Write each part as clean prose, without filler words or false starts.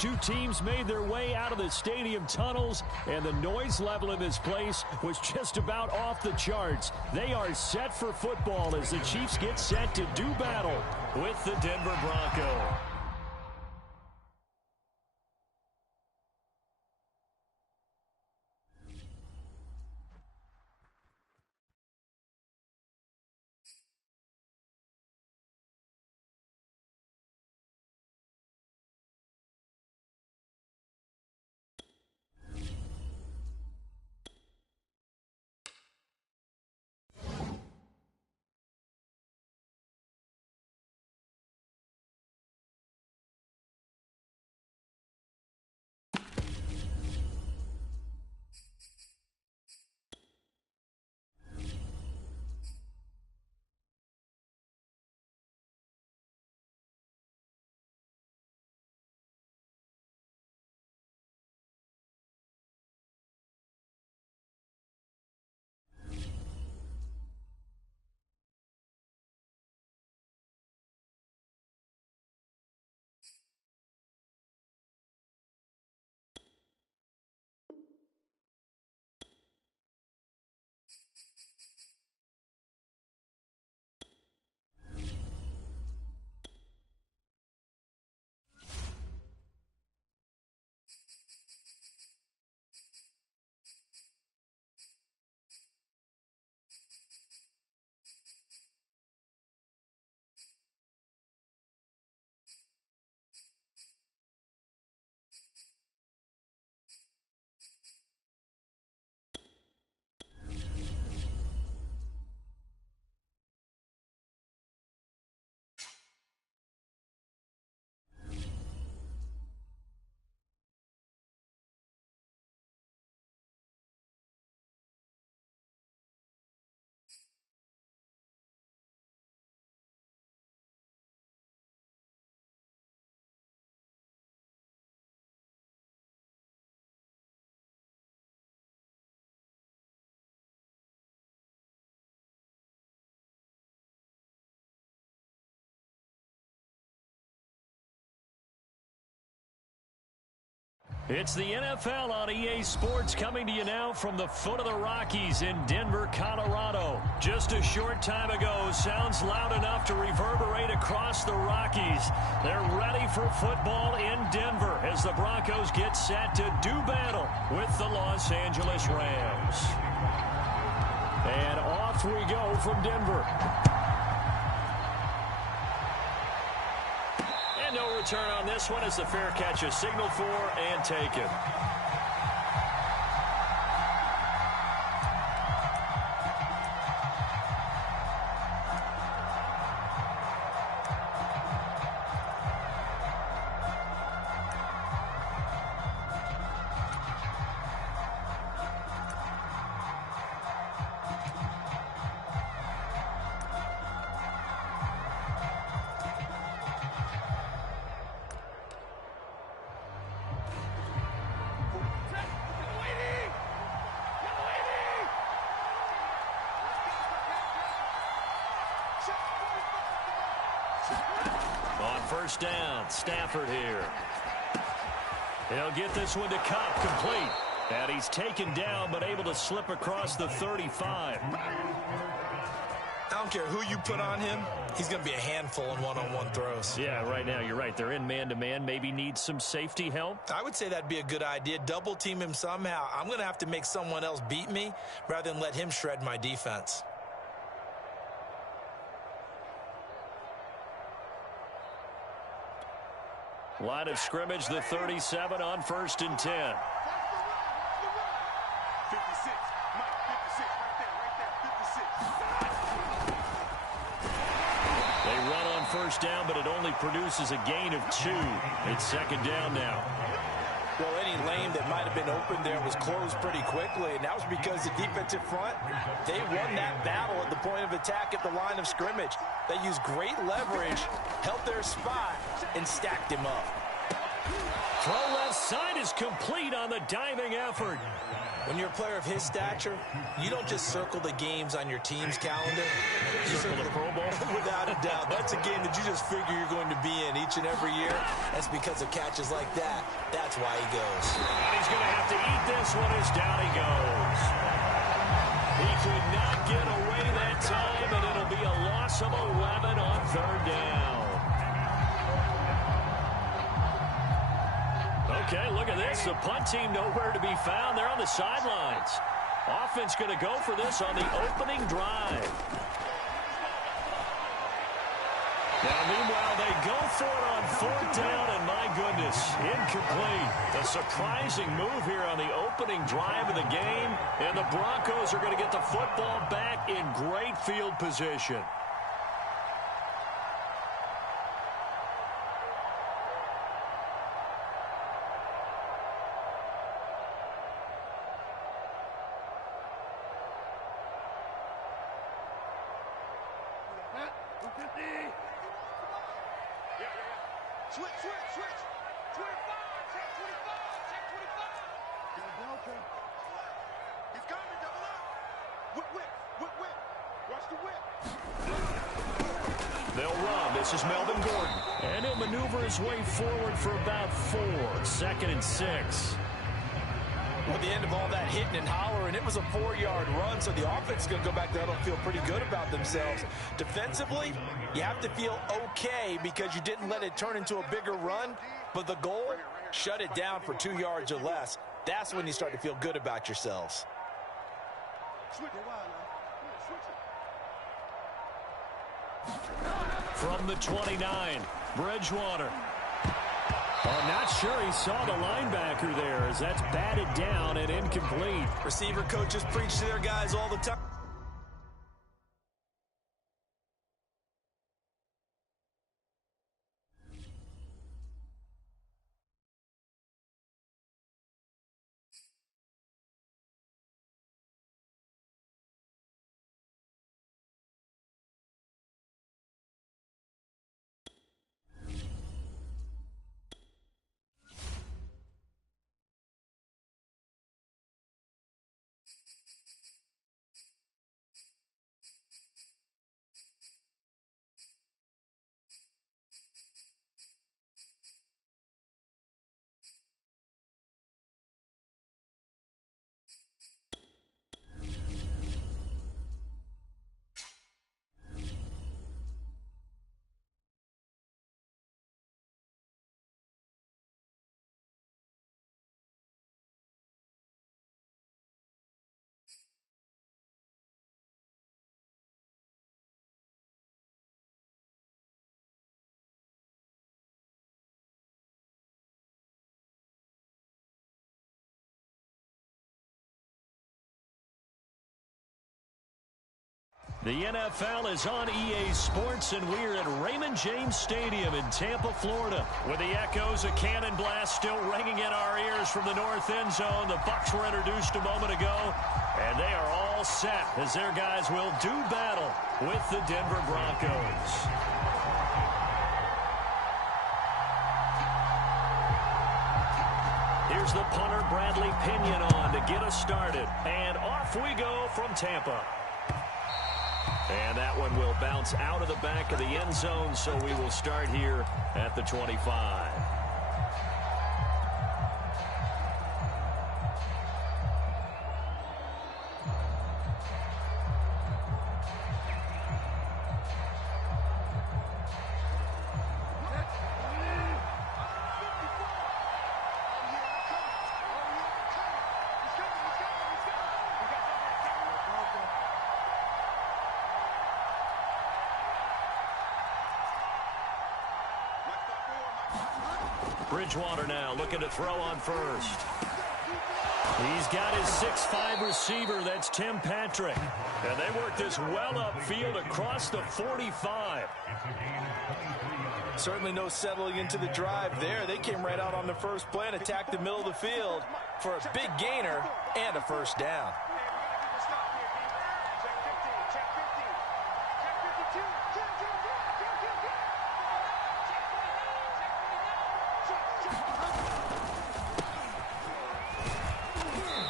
two teams made their way out of the stadium tunnels, and the noise level in this place was just about off the charts. They are set for football as the Chiefs get set to do battle with the Denver Broncos. It's the NFL on EA Sports coming to you now from the foot of the Rockies in Denver, Colorado. Just a short time ago, sounds loud enough to reverberate across the Rockies. They're ready for football in Denver as the Broncos get set to do battle with the Los Angeles Rams. And off we go from Denver. No return on this one as the fair catch is signaled for and taken. On first down, Stafford here. He'll get this one to Cup, complete. And he's taken down, but able to slip across the 35. I don't care who you put on him, he's going to be a handful in one-on-one throws. Yeah, right now, you're right. They're in man-to-man, maybe need some safety help. I would say that'd be a good idea. Double team him somehow. I'm going to have to make someone else beat me rather than let him shred my defense. Line of scrimmage, the 37 on 1st and 10. 56, Mike, 56, right there, 56. They run on first down, but it only produces a gain of 2. It's second down now. Well, any lane that might have been open there was closed pretty quickly, and that was because the defensive front, they won that battle at the point of attack at the line of scrimmage. They used great leverage, held their spot, and stacked him up. Throw left side is complete on the diving effort. When you're a player of his stature, you don't just circle the games on your team's calendar. You circle the Pro Bowl? Without a doubt. That's a game that you just figure you're going to be in each and every year. That's because of catches like that. That's why he goes. And he's going to have to eat this one as down he goes. He could not get away that time, and it'll be a loss of 11 on third down. Okay, look at this. The punt team nowhere to be found. They're on the sidelines. Offense going to go for this on the opening drive. Now, meanwhile, they go for it on fourth down, and my goodness, incomplete. A surprising move here on the opening drive of the game, and the Broncos are going to get the football back in great field position. Switch. 25, check 25, check 25. He's coming, double up. Whip. Rush the whip. They'll run. This is Melvin Gordon. And he'll maneuver his way forward for about 4. 2nd and 6. At the end of all that hitting and hollering, it was a 4-yard run, so the offense is going to go back there and feel pretty good about themselves. Defensively, you have to feel okay because you didn't let it turn into a bigger run, but the goal, shut it down for 2 yards or less. That's when you start to feel good about yourselves. From the 29, Bridgewater. I'm not sure he saw the linebacker there as that's batted down and incomplete. Receiver coaches preach to their guys all the time. The NFL is on EA Sports, and we're at Raymond James Stadium in Tampa, Florida, with the echoes of cannon blast still ringing in our ears from the north end zone. The Bucs were introduced a moment ago, and they are all set as their guys will do battle with the Denver Broncos. Here's the punter, Bradley Pinion, on to get us started, and off we go from Tampa. And that one will bounce out of the back of the end zone, so we will start here at the 25. Bridgewater now looking to throw on first. He's got his 6'5" receiver. That's Tim Patrick. And they work this well upfield across the 45. Certainly no settling into the drive there. They came right out on the first play and attacked the middle of the field for a big gainer and a first down.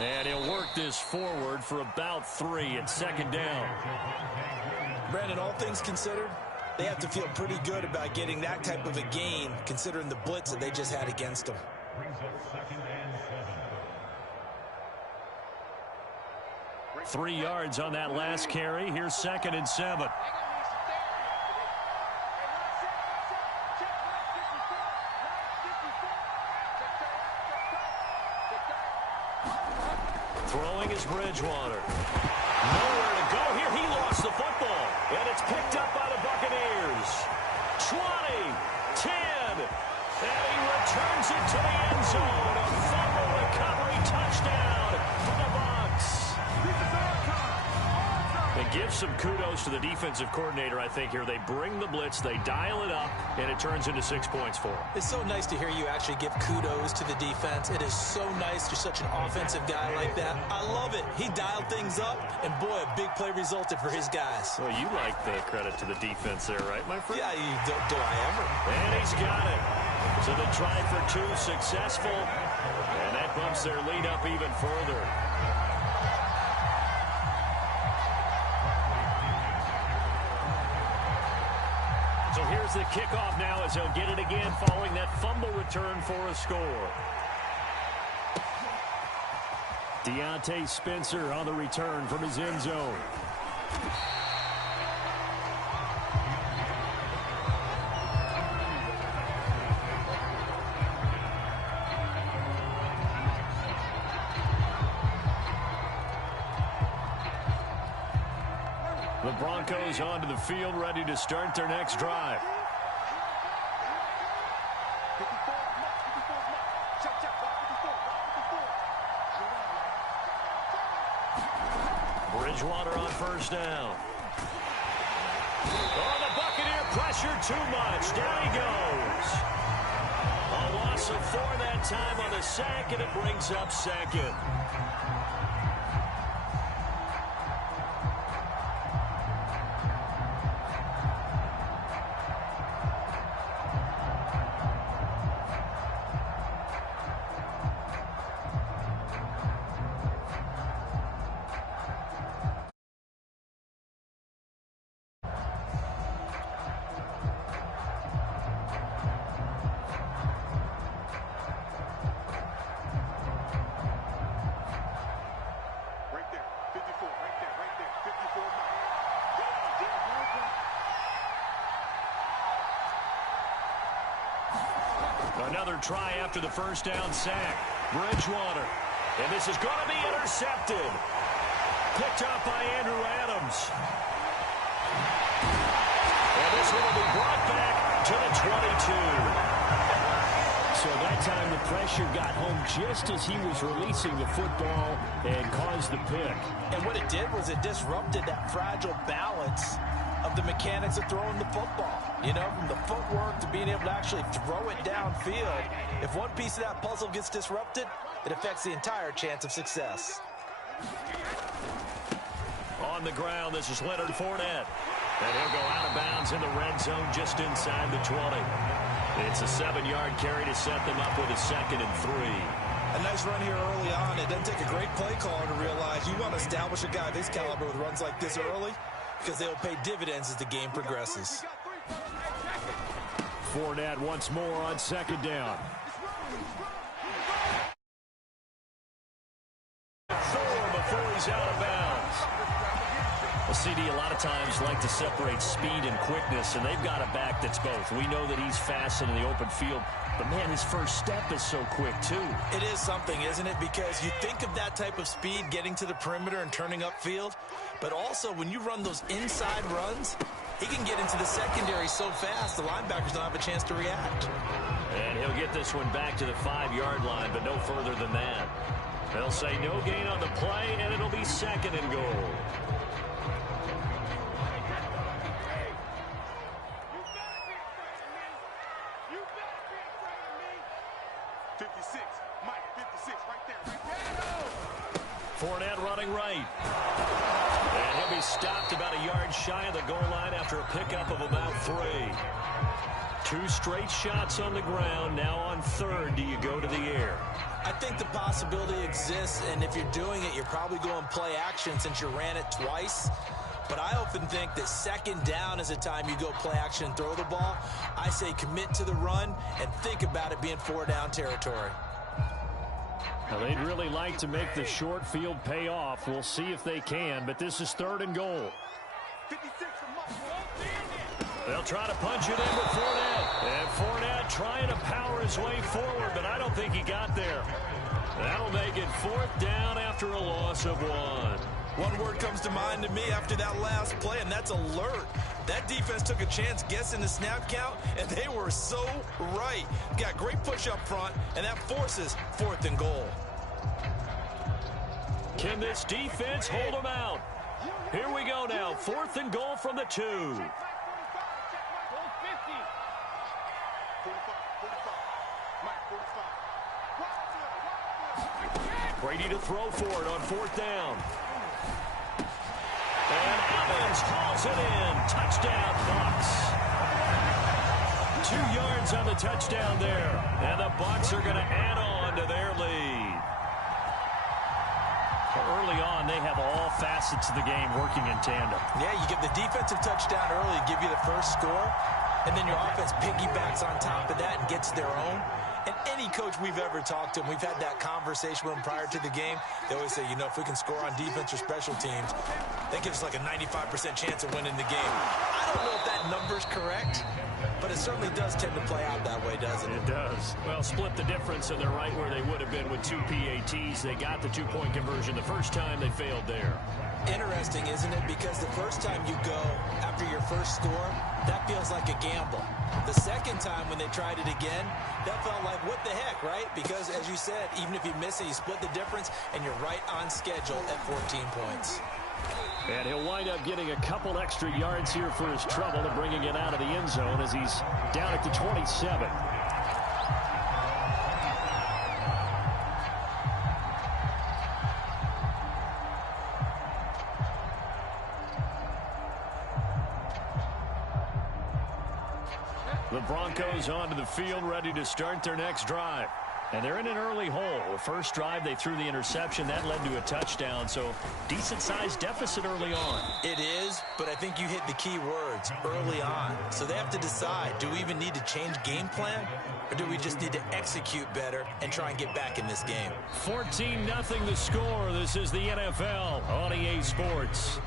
And he'll work this forward for about 3 at second down. Brandon, all things considered, they have to feel pretty good about getting that type of a gain, considering the blitz that they just had against them. 3 yards on that last carry. Here's 2nd and 7. Throwing is Bridgewater. Nowhere to go here. He lost the football. And it's picked up by the Buccaneers. 20, 10. And he returns it to the end zone. A fumble recovery touchdown for the Bucs. And give some kudos to the defensive coordinator, I think, here. They bring the blitz, they dial it up, and it turns into 6 points for them. It's so nice to hear you actually give kudos to the defense. It is so nice. You're such an offensive guy like that. I love it. He dialed things up, and boy, a big play resulted for his guys. Well, you like the credit to the defense there, right, my friend? Yeah, do I ever? And he's got it. So the try for 2 successful, and that bumps their lead up even further. So here's the kickoff now as they'll get it again following that fumble return for a score. Deontay Spencer on the return from his end zone. The Broncos onto the field, ready to start their next drive. Bridgewater on first down. Oh, the Buccaneer pressure too much. Down he goes. A loss of 4 that time on the sack, and it brings up 2nd. Another try after the first down sack. Bridgewater. And this is going to be intercepted. Picked up by Andrew Adams. And this one will be brought back to the 22. So that time the pressure got home just as he was releasing the football and caused the pick. And what it did was it disrupted that fragile balance of the mechanics of throwing the football. You know, from the footwork to being able to actually throw it downfield. If one piece of that puzzle gets disrupted, it affects the entire chance of success. On the ground, this is Leonard Fournette. And he'll go out of bounds in the red zone just inside the 20. It's a 7-yard carry to set them up with a 2nd and 3. A nice run here early on. It doesn't take a great play caller to realize you want to establish a guy of his caliber with runs like this early, because they'll pay dividends as the game progresses. Fournette once more on 2nd down. 4 before he's out of bounds. Well, CD, a lot of times like to separate speed and quickness, and they've got a back that's both. We know that he's fast in the open field, but, man, his first step is so quick, too. It is something, isn't it? Because you think of that type of speed getting to the perimeter and turning upfield, but also when you run those inside runs, he can get into the secondary so fast the linebackers don't have a chance to react. And he'll get this one back to the 5-yard line, but no further than that. They'll say no gain on the play, and it'll be 2nd and goal. Fournette running right. And he'll be stopped about a yard shy of the goal line after a pickup of about 3. 2 straight shots on the ground. Now on 3rd, do you go to the air? I think the possibility exists, and if you're doing it, you're probably going play action since you ran it twice. But I often think that second down is a time you go play action and throw the ball. I say commit to the run and think about it being 4-down territory. Now, they'd really like to make the short field pay off. We'll see if they can, but this is 3rd and goal. 56 They'll try to punch it in with Fournette. And Fournette trying to power his way forward, but I don't think he got there. That'll make it 4th down after a loss of 1. One word comes to mind to me after that last play, and that's alert. That defense took a chance guessing the snap count, and they were so right. Got great push up front, and that forces 4th and goal. Can this defense hold them out? Here we go now. 4th and goal from the 2. 45. Brady to throw for it on 4th down. And Evans hauls it in. Touchdown, Bucs. 2 yards on the touchdown there. And the Bucs are going to add on to their lead. Early on, they have all facets of the game working in tandem. Yeah, you get the defensive touchdown early, give you the first score, and then your offense piggybacks on top of that and gets their own. And any coach we've ever talked to, and we've had that conversation with them prior to the game, they always say, you know, if we can score on defense or special teams, that gives us like a 95% chance of winning the game. I don't know if that number's correct, but it certainly does tend to play out that way, doesn't it? It does. Well, split the difference, and they're right where they would have been with 2 PATs. They got the 2-point conversion the first time. They failed there. Interesting, isn't it? Because the first time you go after your first score, that feels like a gamble. The second time when they tried it again, that felt like, what the heck, right? Because, as you said, even if you miss it, you split the difference, and you're right on schedule at 14 points. And he'll wind up getting a couple extra yards here for his trouble and bringing it out of the end zone as he's down at the 27. The Broncos onto the field, ready to start their next drive. And they're in an early hole. The first drive, they threw the interception. That led to a touchdown, so decent-sized deficit early on. It is, but I think you hit the key words, early on. So they have to decide, do we even need to change game plan, or do we just need to execute better and try and get back in this game? 14-0 the score. This is the NFL on EA Sports.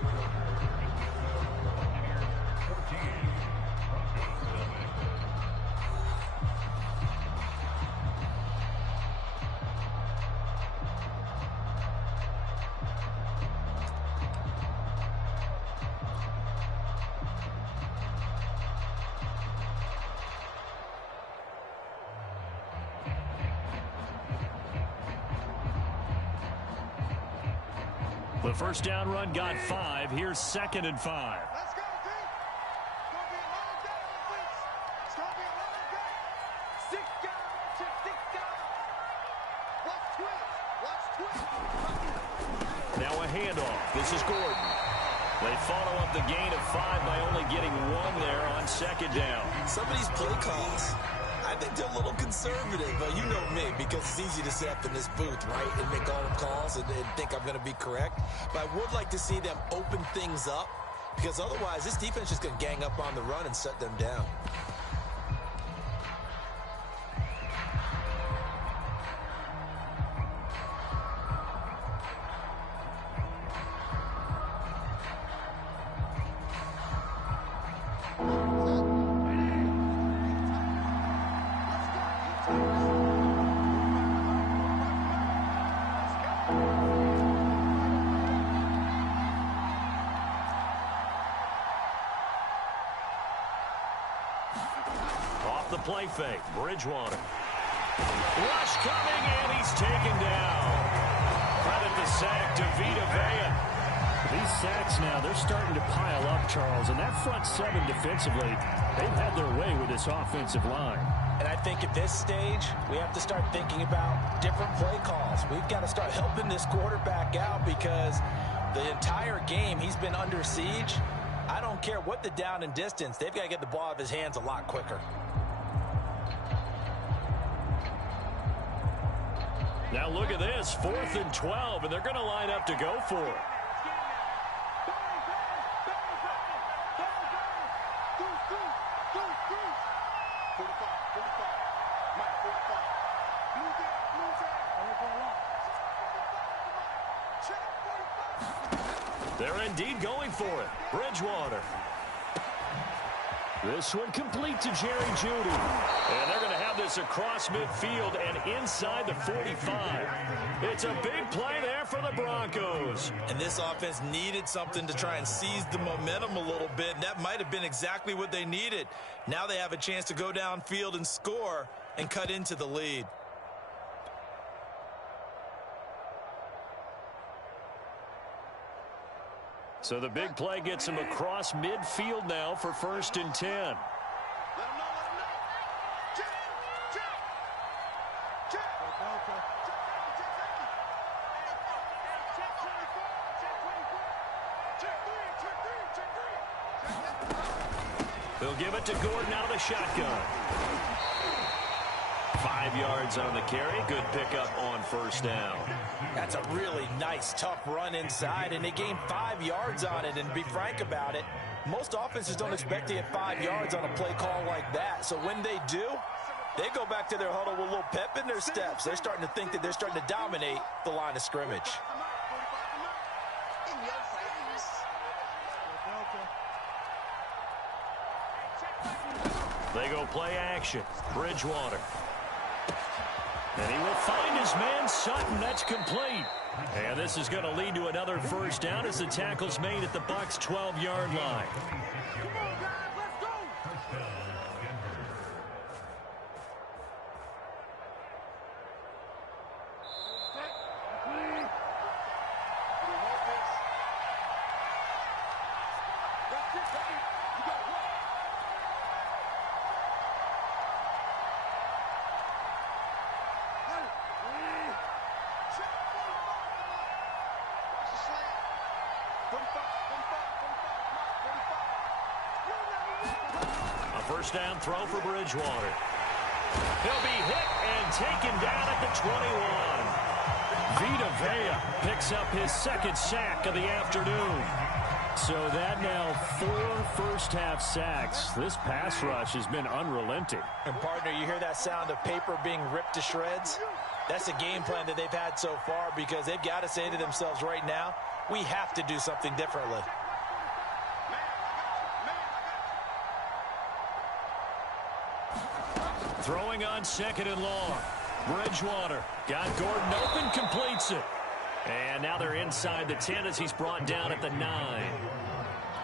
The first down run got 5. Here's 2nd and 5. Let's go, D. It's going to be a long day on offense. It's going to be a long day. 6 guys. Check 6 guys. Watch twist. Watch twist. Now a handoff. This is Gordon. They follow up the gain of 5 by only getting 1 there on 2nd down. Some of these play calls, I think they're a little conservative, but you know me, because it's easy to sit up in this booth, right, and make all the calls and think I'm going to be correct. But I would like to see them open things up, because otherwise this defense is just going to gang up on the run and shut them down. The play fake. Bridgewater. Rush coming, and he's taken down. Credit the sack to Vita Vea. These sacks now, they're starting to pile up, Charles. And that front 7 defensively, they've had their way with this offensive line. And I think at this stage, we have to start thinking about different play calls. We've got to start helping this quarterback out because the entire game he's been under siege. I don't care what the down and distance. They've got to get the ball out of his hands a lot quicker. Now look at this, 4th and 12, and they're going to line up to go for it. They're indeed going for it. Bridgewater. This one complete to Jerry Jeudy. And they're going to have this across midfield and inside the 45. It's a big play there for the Broncos. And this offense needed something to try and seize the momentum a little bit. And that might have been exactly what they needed. Now they have a chance to go downfield and score and cut into the lead. So the big play gets him across midfield now for 1st and 10. He'll give it to Gordon out of the shotgun. 5 yards on the carry. Good pickup on 1st down. That's a really nice, tough run inside, and they gained 5 yards on it. And to be frank about it, most offenses don't expect to get 5 yards on a play call like that. So when they do, they go back to their huddle with a little pep in their steps. They're starting to think that they're starting to dominate the line of scrimmage. They go play action. Bridgewater. And he will find his man Sutton. That's complete. And this is going to lead to another 1st down as the tackle's made at the Bucs' 12-yard line. A 1st down throw for Bridgewater. He'll be hit and taken down at the 21. Vita Vea picks up his 2nd sack of the afternoon. So that now 4 first-half sacks. This pass rush has been unrelenting. And, partner, you hear that sound of paper being ripped to shreds? That's the game plan that they've had so far, because they've got to say to themselves right now, we have to do something differently. Throwing on 2nd and long. Bridgewater got Gordon open, completes it. And now they're inside the 10 as he's brought down at the 9.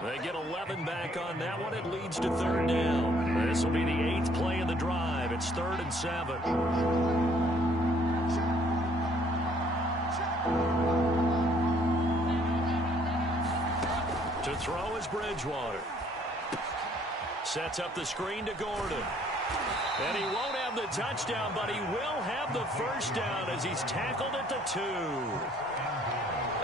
They get 11 back on that one. It leads to 3rd down. This will be the 8th play of the drive. It's 3rd and 7. To throw is Bridgewater. Sets up the screen to Gordon. And he won't have the touchdown, but he will have the 1st down as he's tackled at the 2.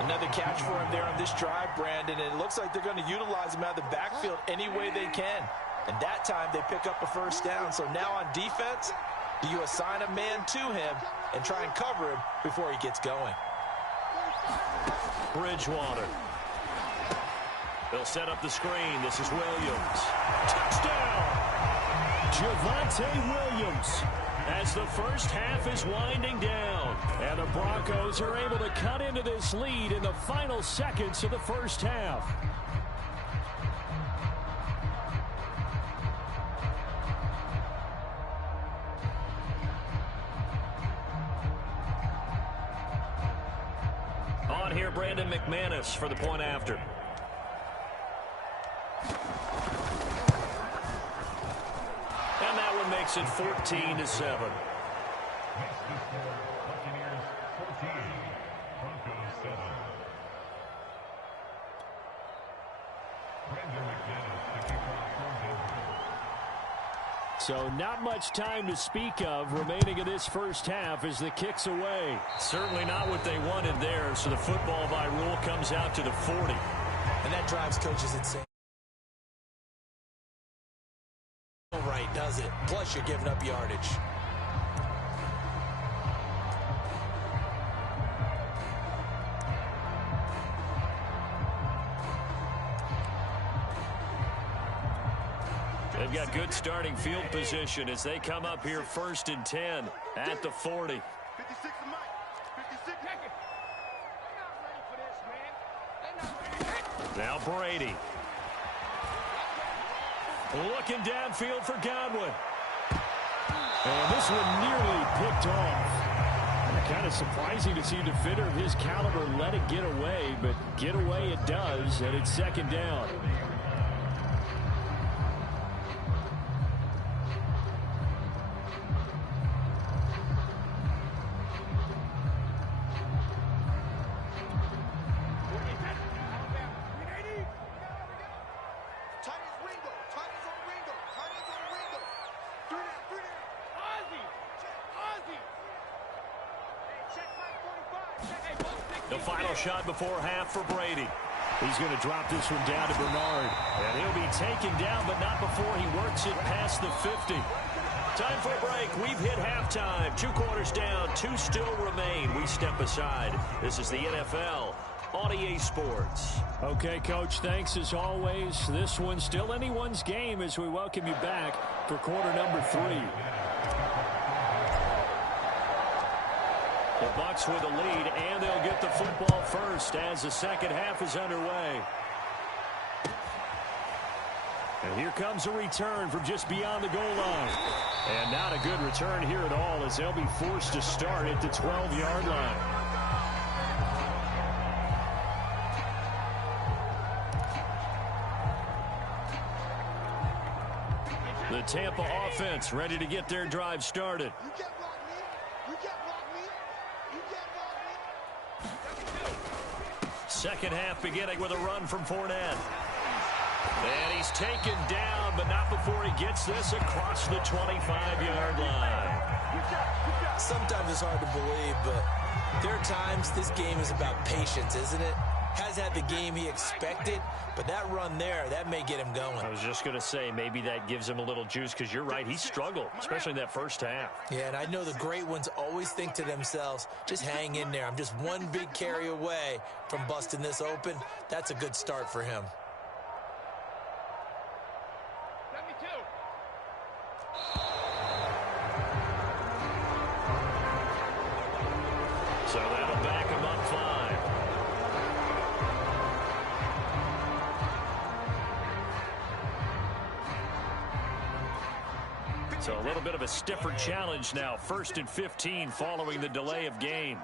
Another catch for him there on this drive, Brandon, and it looks like they're going to utilize him out of the backfield any way they can. And that time they pick up a 1st down. So now on defense, do you assign a man to him and try and cover him before he gets going? Bridgewater. They'll set up the screen. This is Williams. Touchdown! Javonte Williams, as the 1st half is winding down. And the Broncos are able to cut into this lead in the final seconds of the 1st half. On here, Brandon McManus for the point after. And that one makes it 14-7. So not much time to speak of remaining in this 1st half as the kick's away. Certainly not what they wanted there, so the football by rule comes out to the 40. And that drives coaches insane. Right, does it? Plus you're giving up yardage. They've got good starting field position as they come up here 1st and 10 at the 40. 56 to Mike. 56. Now Brady. Looking downfield for Godwin. And this one nearly picked off. Kind of surprising to see a defender of his caliber let it get away, but get away it does, and it's 2nd down. The final shot before half for Brady. He's going to drop this one down to Bernard. And he'll be taken down, but not before he works it past the 50. Time for a break. We've hit halftime. 2 quarters down. 2 still remain. We step aside. This is the NFL on EA Sports. Okay, Coach, thanks as always. This one's still anyone's game as we welcome you back for quarter number 3. The Bucs with the lead, and they'll get the football first as the second half is underway. And here comes a return from just beyond the goal line. And not a good return here at all as they'll be forced to start at the 12-yard line. The Tampa offense ready to get their drive started. Second half beginning with a run from Fournette. And he's taken down, but not before he gets this across the 25-yard line. Sometimes it's hard to believe, but there are times this game is about patience, isn't it? Has had the game he expected, but that run there, that may get him going. I was just going to say, maybe that gives him a little juice, because you're right, he struggled, especially in that first half. Yeah, and I know the great ones always think to themselves, just hang in there. I'm just one big carry away from busting this open. That's a good start for him. So that'll back him up 5. So a little bit of a stiffer challenge now. 1st and 15 following the delay of game.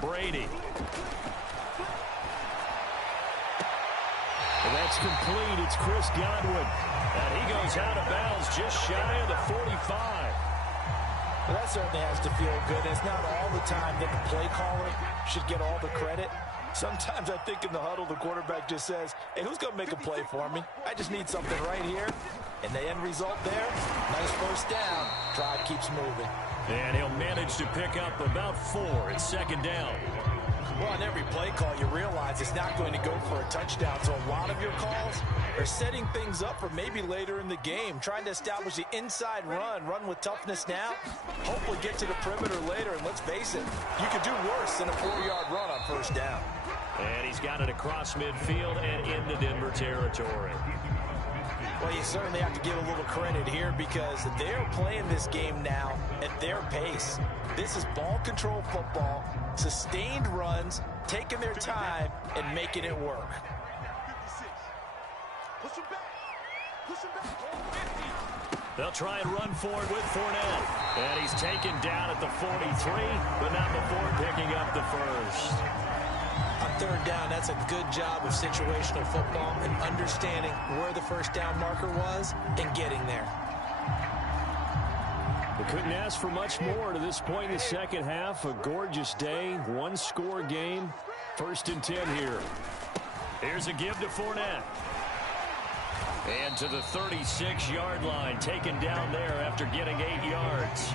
Brady. And that's complete. It's Chris Godwin. And he goes out of bounds just shy of the 45. Well, that certainly has to feel good. And it's not all the time that the play caller should get all the credit. Sometimes I think in the huddle, the quarterback just says, hey, who's going to make a play for me? I just need something right here. And the end result there, nice first down. Drive keeps moving. And he'll manage to pick up about 4. It's 2nd down. Well, on every play call, you realize it's not going to go for a touchdown. So a lot of your calls are setting things up for maybe later in the game, trying to establish the inside run with toughness now, hopefully get to the perimeter later. And let's face it, you could do worse than a 4-yard run on first down. And he's got it across midfield and into Denver territory. Well, you certainly have to give a little credit here because they're playing this game now at their pace. This is ball control football, sustained runs, taking their time, and making it work. They'll try and run forward with Fournette. And he's taken down at the 43, but not before picking up the first. On 3rd down, that's a good job of situational football and understanding where the first down marker was and getting there. We couldn't ask for much more to this point in the second half. A gorgeous day, 1-score game. 1st and 10 here. Here's a give to Fournette. And to the 36-yard line, taken down there after getting 8 yards.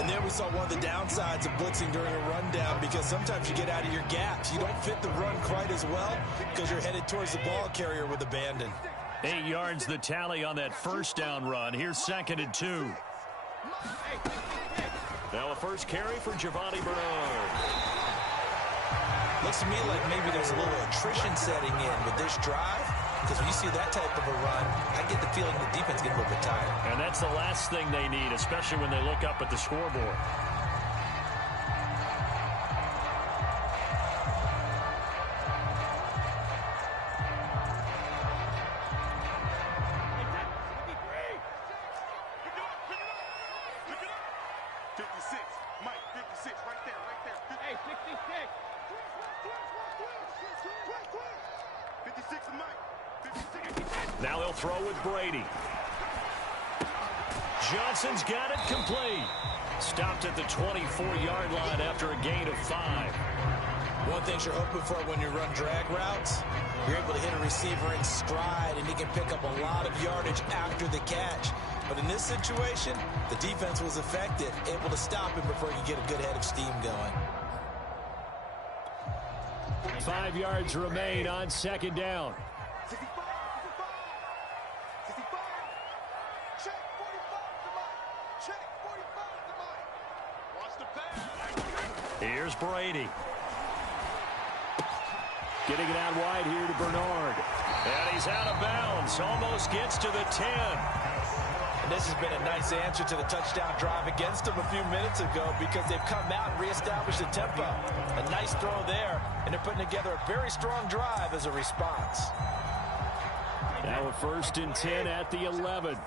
And there we saw one of the downsides of blitzing during a rundown, because sometimes you get out of your gaps. You don't fit the run quite as well because you're headed towards the ball carrier with abandon. 8 yards the tally on that first down run. Here's 2nd and 2. Now a first carry for Giovanni Bernard. Looks to me like maybe there's a little attrition setting in with this drive, because when you see that type of a run, I get the feeling the defense is getting a little bit tired. And that's the last thing they need, especially when they look up at the scoreboard. Now they'll throw with Brady. Johnson's got it complete. Stopped at the 24-yard line after a gain of 5. One thing you're hoping for when you run drag routes, you're able to hit a receiver in stride, and he can pick up a lot of yardage after the catch. But in this situation, the defense was effective, able to stop him before he could get a good head of steam going. 5 yards remain on 2nd down. Here's Brady. Getting it out wide here to Bernard. And he's out of bounds. Almost gets to the 10. And this has been a nice answer to the touchdown drive against them a few minutes ago, because they've come out and reestablished the tempo. A nice throw there, and they're putting together a very strong drive as a response. Now a 1st and 10 at the 11.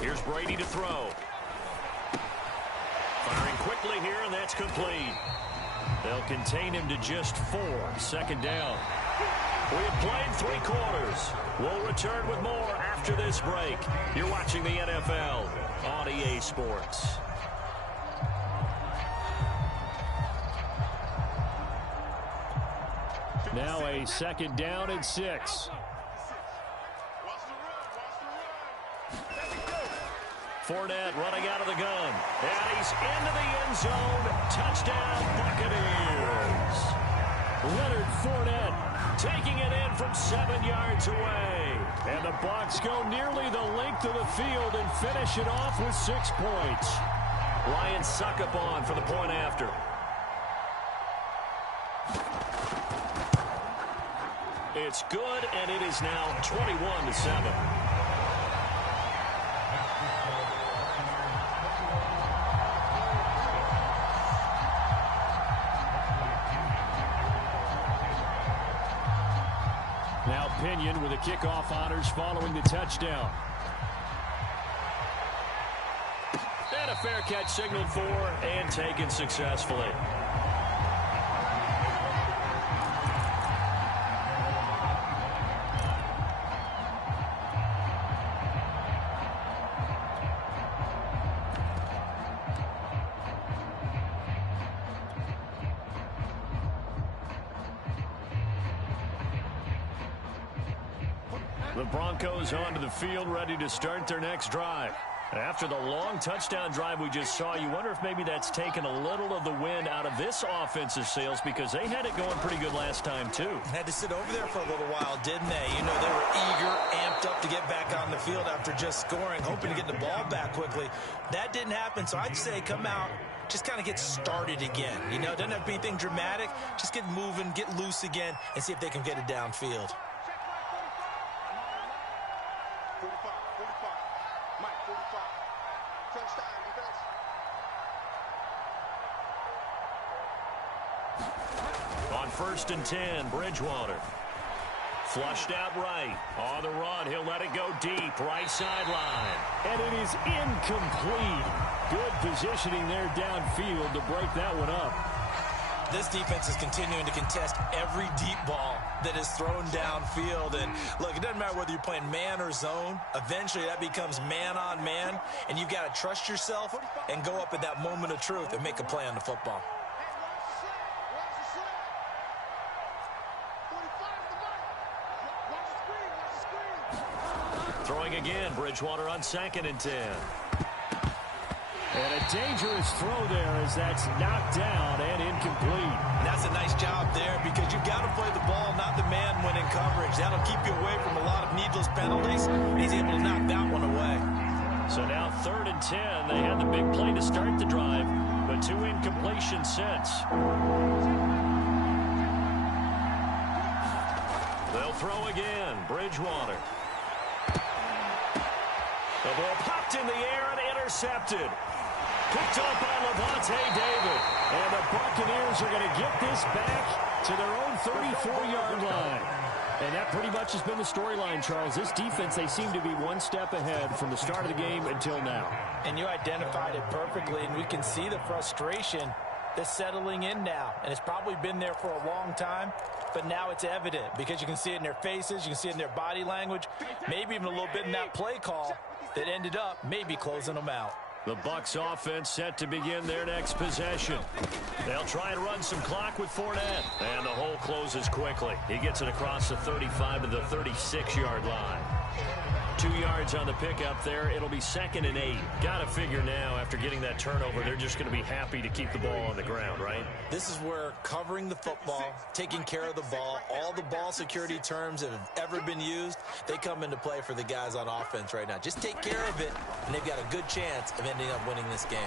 Here's Brady to throw. Firing quickly here, and that's complete. They'll contain him to just 4. 2nd down. We have played 3 quarters. We'll return with more after this break. You're watching the NFL on EA Sports. Now a 2nd down and 6. Fournette running out of the gun. And he's into the end zone. Touchdown, Buccaneers. Leonard Fournette taking it in from 7 yards away. And the Bucs go nearly the length of the field and finish it off with 6 points. Ryan Suckup on for the point after. It's good, and it is now 21-7. Now Pinion with the kickoff honors following the touchdown. And a fair catch signaled for and taken successfully. The Broncos onto the field, ready to start their next drive. After the long touchdown drive we just saw, you wonder if maybe that's taken a little of the wind out of this offensive sails, because they had it going pretty good last time, too. Had to sit over there for a little while, didn't they? You know, they were eager, amped up to get back on the field after just scoring, hoping to get the ball back quickly. That didn't happen, so I'd say come out, just kind of get started again. You know, it doesn't have to be anything dramatic. Just get moving, get loose again, and see if they can get it downfield. On 1st and 10, Bridgewater. Flushed out right. On the run, he'll let it go deep. Right sideline. And it is incomplete. Good positioning there downfield to break that one up. This defense is continuing to contest every deep ball that is thrown downfield. And look, it doesn't matter whether you're playing man or zone. Eventually that becomes man on man. And you've got to trust yourself and go up at that moment of truth and make a play on the football. Throwing again, Bridgewater on 2nd and 10. And a dangerous throw there as that's knocked down and incomplete. And that's a nice job there because you've got to play the ball, not the man when in coverage. That'll keep you away from a lot of needless penalties. He's able to knock that one away. So now 3rd and 10. They had the big play to start the drive, but 2 incompletions since. They'll throw again. Bridgewater. The ball popped in the air and intercepted. Picked up by Levante David. And the Buccaneers are going to get this back to their own 34-yard line. And that pretty much has been the storyline, Charles. This defense, they seem to be one step ahead from the start of the game until now. And you identified it perfectly, and we can see the frustration that's settling in now. And it's probably been there for a long time, but now it's evident because you can see it in their faces, you can see it in their body language, maybe even a little bit in that play call that ended up maybe closing them out. The Bucs offense set to begin their next possession. They'll try and run some clock with Fournette. And the hole closes quickly. He gets it across the 35 to the 36-yard line. 2 yards on the pickup there. It'll be 2nd and 8. Got to figure now, after getting that turnover, they're just going to be happy to keep the ball on the ground, right? This is where covering the football, taking care of the ball, all the ball security terms that have ever been used, they come into play for the guys on offense right now. Just take care of it, and they've got a good chance of ending up winning this game.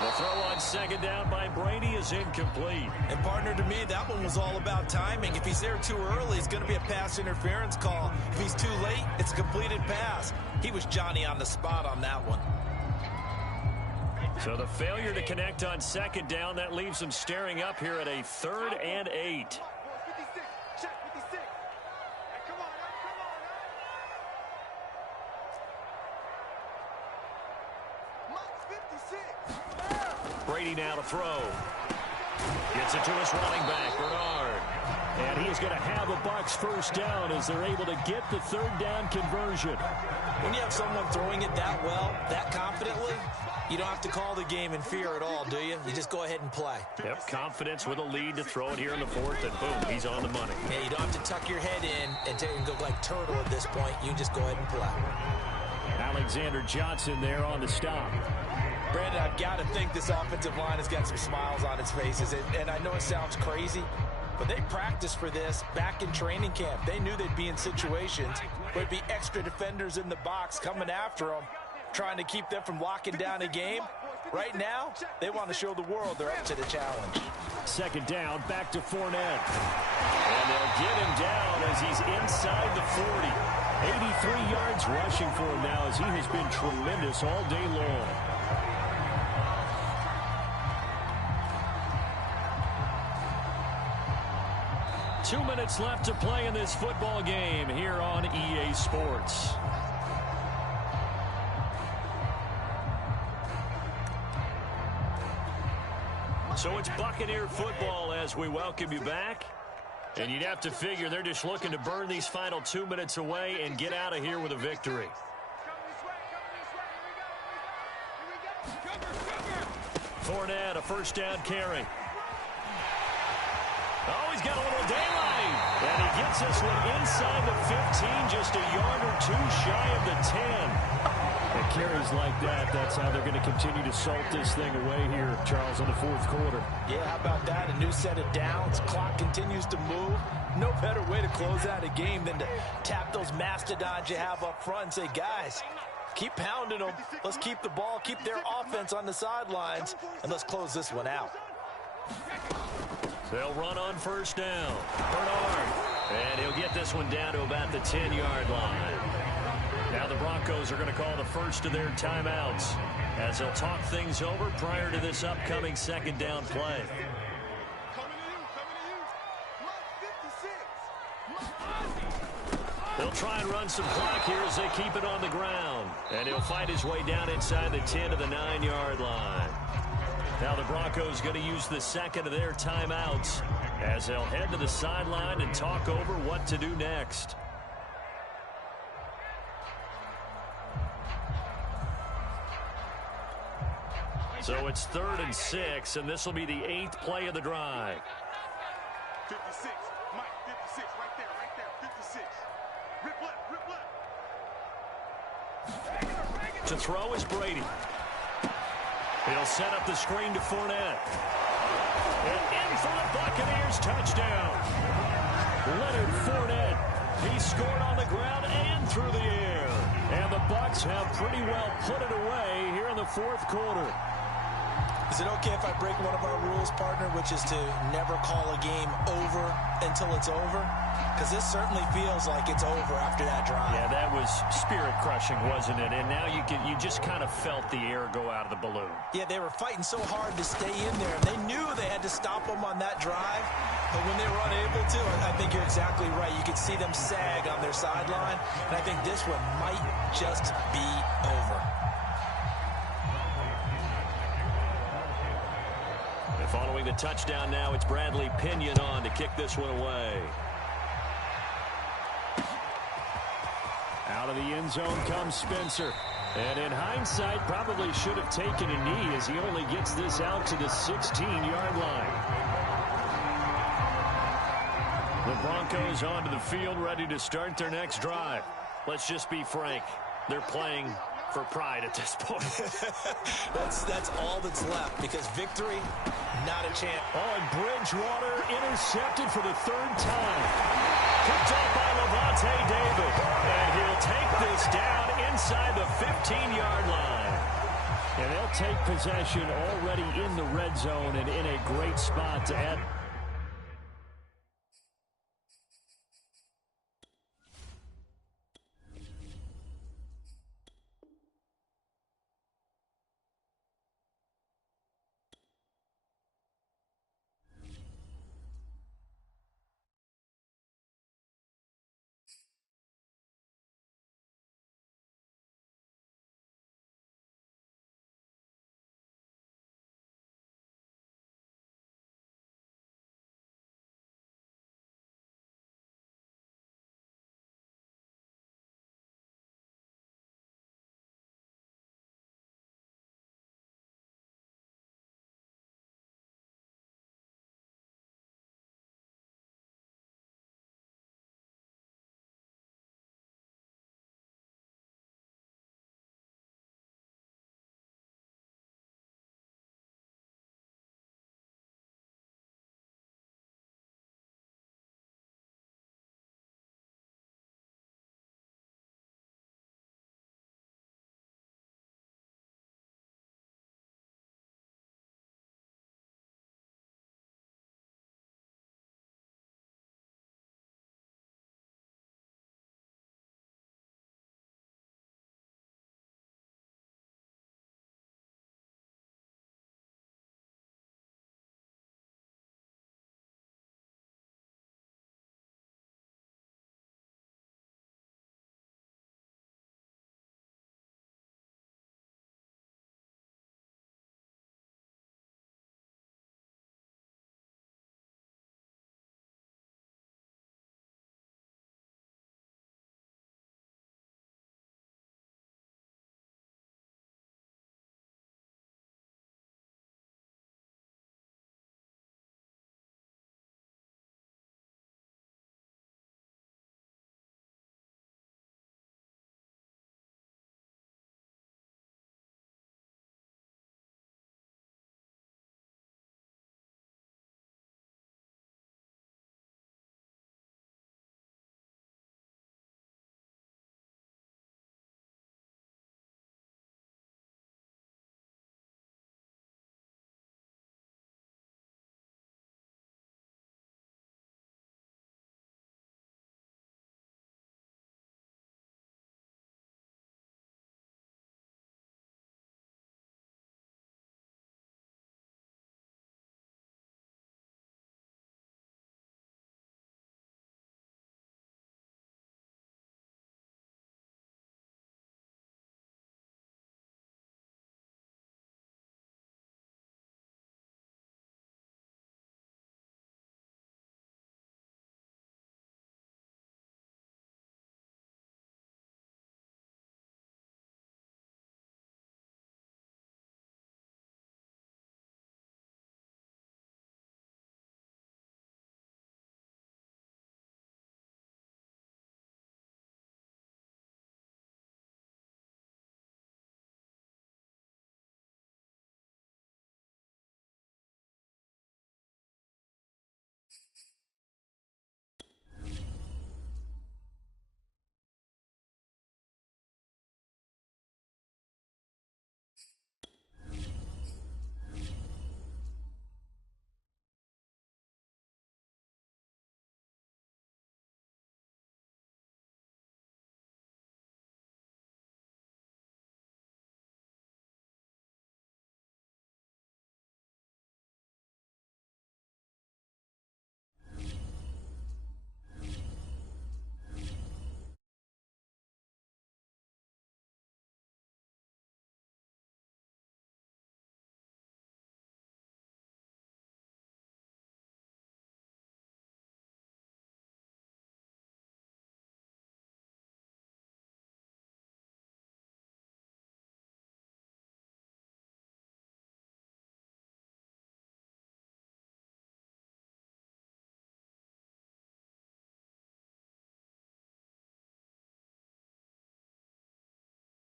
The throw on 2nd down by Brady is incomplete. And, partner, to me, that one was all about timing. If he's there too early, it's going to be a pass interference call. If he's too late, it's a completed pass. He was Johnny on the spot on that one. So the failure to connect on 2nd down, that leaves them staring up here at a 3rd and 8. Brady now to throw. Gets it to his running back, Bernard. And he is going to have a Bucs first down as they're able to get the 3rd down conversion. When you have someone throwing it that well, that confidently, you don't have to call the game in fear at all, do you? You just go ahead and play. Yep, confidence with a lead to throw it here in the 4th, and boom, he's on the money. Yeah, you don't have to tuck your head in and go like turtle at this point. You just go ahead and play. Alexander Johnson there on the stop. Brandon, I've got to think this offensive line has got some smiles on its faces. And I know it sounds crazy, but they practiced for this back in training camp. They knew they'd be in situations where there'd be extra defenders in the box coming after them, trying to keep them from locking down a game. Right now, they want to show the world they're up to the challenge. 2nd down, back to Fournette. And they'll get him down as he's inside the 40. 83 yards rushing for him now as he has been tremendous all day long. Two minutes left to play in this football game here on EA Sports. So it's Buccaneer football as we welcome you back. And you'd have to figure they're just looking to burn these final 2 minutes away and get out of here with a victory. Fournette, a first down carry. Oh, he's got a little daylight. And he gets this one inside the 15, just a yard or two shy of the 10. And carries like that, that's how they're going to continue to salt this thing away here, Charles, in the 4th quarter. Yeah, how about that? A new set of downs. Clock continues to move. No better way to close out a game than to tap those mastodons you have up front and say, guys, keep pounding them. Let's keep the ball, keep their offense on the sidelines, and let's close this one out. They'll run on first down. Bernard. And he'll get this one down to about the 10-yard line. Now the Broncos are going to call the first of their timeouts as they'll talk things over prior to this upcoming 2nd down play. They'll try and run some clock here as they keep it on the ground. And he'll fight his way down inside the 10 to the 9-yard line. Now the Broncos going to use the 2nd of their timeouts as they'll head to the sideline and talk over what to do next. So it's 3rd and 6, and this will be the 8th play of the drive. 56, Mike, 56, right there, 56. Rip left, To throw is Brady. He'll set up the screen to Fournette. And in for the Buccaneers touchdown. Leonard Fournette. He scored on the ground and through the air. And the Bucs have pretty well put it away here in the fourth quarter. Is it okay if I break one of our rules, partner, which is to never call a game over until it's over? Because this certainly feels like it's over after that drive. Yeah, that was spirit-crushing, wasn't it? And now you just kind of felt the air go out of the balloon. Yeah, they were fighting so hard to stay in there. They knew they had to stop them on that drive. But when they were unable to, I think you're exactly right. You could see them sag on their sideline. And I think this one might just be over. And following the touchdown now, it's Bradley Pinion on to kick this one away. Out of the end zone comes Spencer. And in hindsight, probably should have taken a knee as he only gets this out to the 16-yard line. The Broncos onto the field, ready to start their next drive. Let's just be frank. They're playing for pride at this point. That's all that's left, because victory, not a chance. Oh, and Bridgewater intercepted for the third time. Picked up by Levante David. And he'll take this down inside the 15-yard line. And they'll take possession already in the red zone and in a great spot to add.